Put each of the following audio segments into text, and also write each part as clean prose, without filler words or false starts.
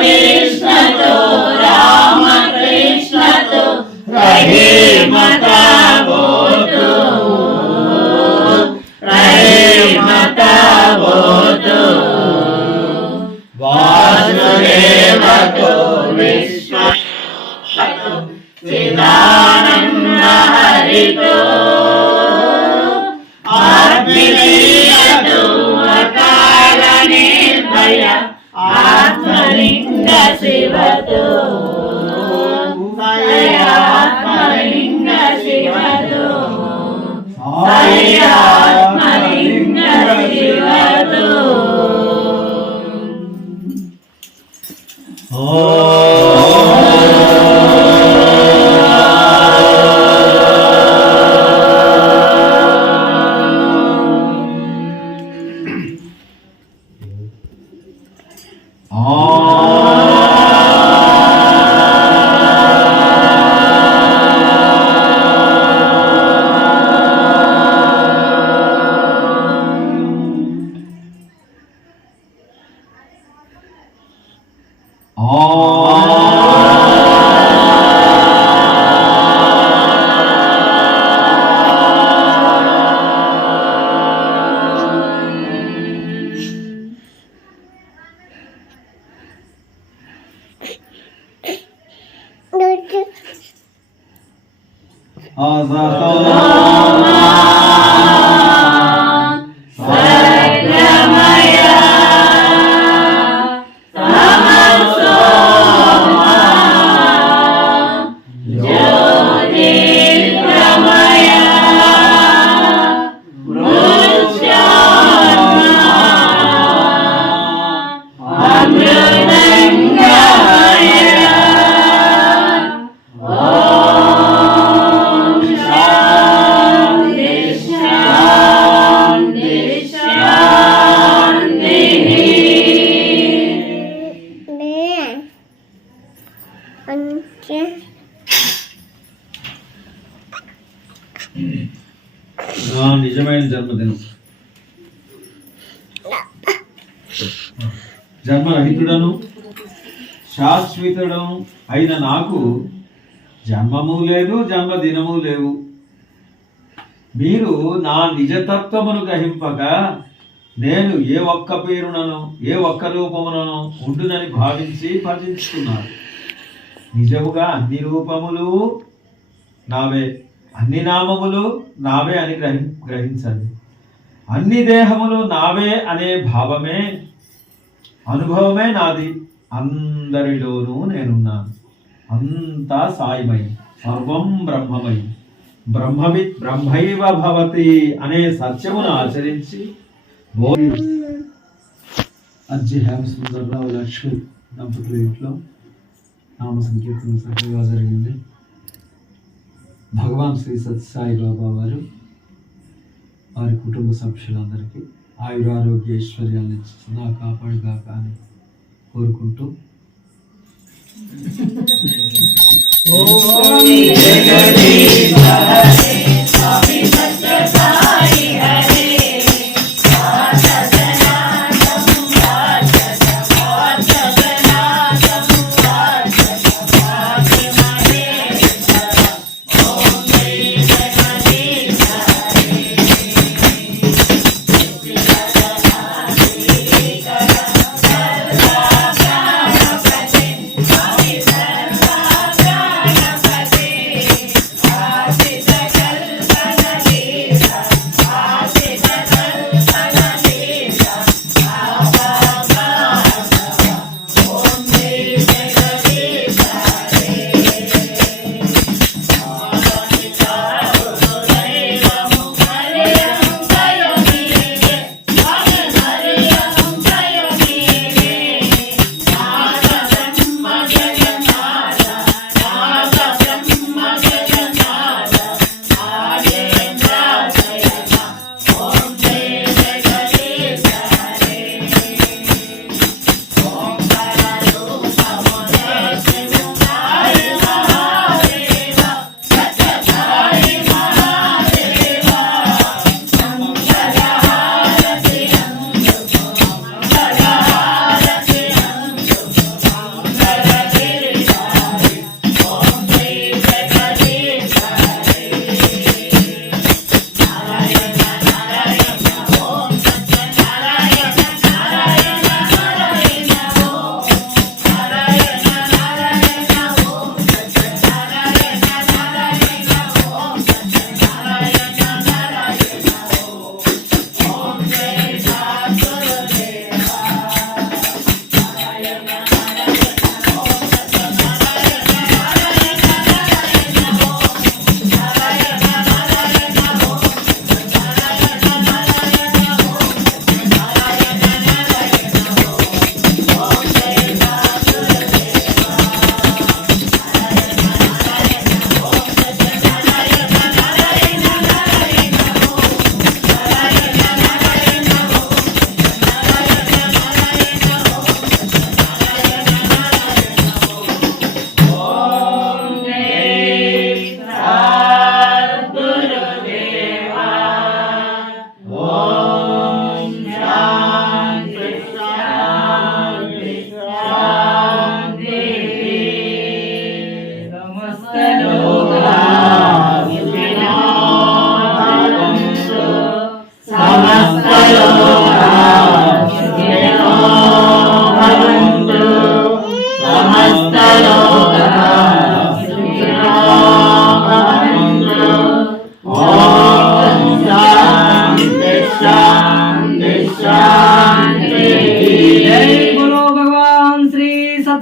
విష్ణుతో రామకృష్ణతో రహిమతా బోతు రహిమతా బోతు వాసుదేవతో విశ్వతో చిదానంద హరితో ఆత్మీయతో అకాల నిర్భయ ఆత్మలింగ శివతో ఆత్మలింగ శివతో ఆత్మలింగ శివతో నిజమైన జన్మదినం. జన్మరహితుడను శాశ్వతుడను అయిన నాకు జన్మము లేదు, జన్మదినము లేవు. మీరు నా నిజతత్వమును గ్రహింపక నేను ఏ ఒక్క పేరునను ఏ ఒక్క రూపమునను ఉండునని భావించి భజించుకున్నారు. నిజముగా అన్ని రూపములు నావే, అన్ని నామములు నావే అని గ్రహించండి. అన్ని దేహములు నావే అనే భావమే అనుభవమే నాది. అందరిలోనూ నేనున్నాను. అంతా సాయిమయం, సర్వం బ్రహ్మమయం. బ్రహ్మవిత్ బ్రహ్మైవ భవతి అనే సత్యమును ఆచరించి అజ్జి సుందర్రావు లక్ష్మి దంపతుల ఇంట్లో నామ సంకీర్తన చక్కగా జరిగింది. భగవాన్ శ్రీ సత్యసాయి బాబా వారు వారి కుటుంబ సభ్యులందరికీ ఆయురారోగ్య ఐశ్వర్యాలను ఇచ్చినా కాపాడుగాక అని కోరుకుంటూ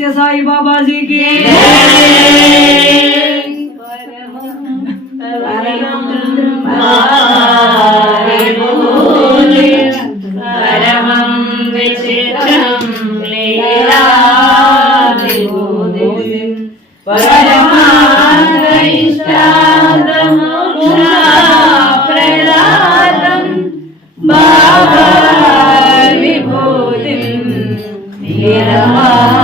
सत्य साई बाबा जी की परमं विचित्रं लीला विभूति परमानन्दामोक्षप्रदातं बाबा विभूतिं नीलमा